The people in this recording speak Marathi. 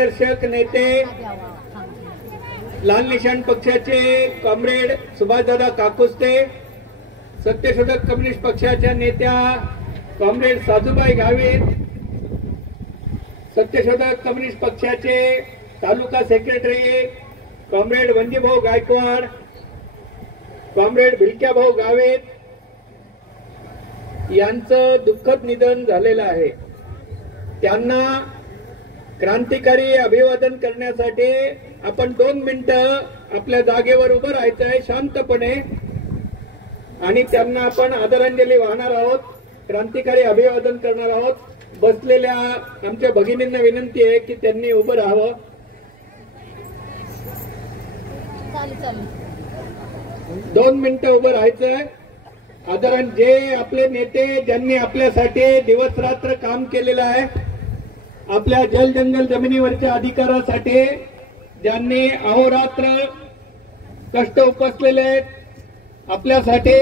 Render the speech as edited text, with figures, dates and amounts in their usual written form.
दर्शक नेते लाल निशाण पक्षाचे कॉम्रेड सुभाषदादा काकुस्ते, सत्यशोधक कम्युनिस्ट पक्षाच्या नेत्या कॉम्रेड साजूबाई गावित, सत्यशोधक कम्युनिस्ट पक्षाचे taluka secretary comrade Vanjibhau Gaikwad, comrade Bhilakyabhau Gavit यांचं दुःखद निधन झालेलं आहे। त्यांना क्रांतिकारी अभिवादन करण्यासाठी आपण 2 मिनिटं आपल्या जागेवर उभं राहायचं आहे शांतपणे आणि त्यांना आपण आदरांजली वाहणार आहोत, क्रांतिकारी अभिवादन करणार आहोत। बसलेल्या आमच्या भगिनींना विनंती आहे की त्यांनी उभं राहावं। 2 मिनिटं उभं राहायचंय। जे आपले नेते ज्यांनी आपल्यासाठी दिवस रात्र काम केलेलं आहे, आपल्या जल जंगल जमिनीवरच्या अधिकारासाठी ज्यांनी अहोरात्र कष्ट उपसलेले आहेत, आपल्यासाठी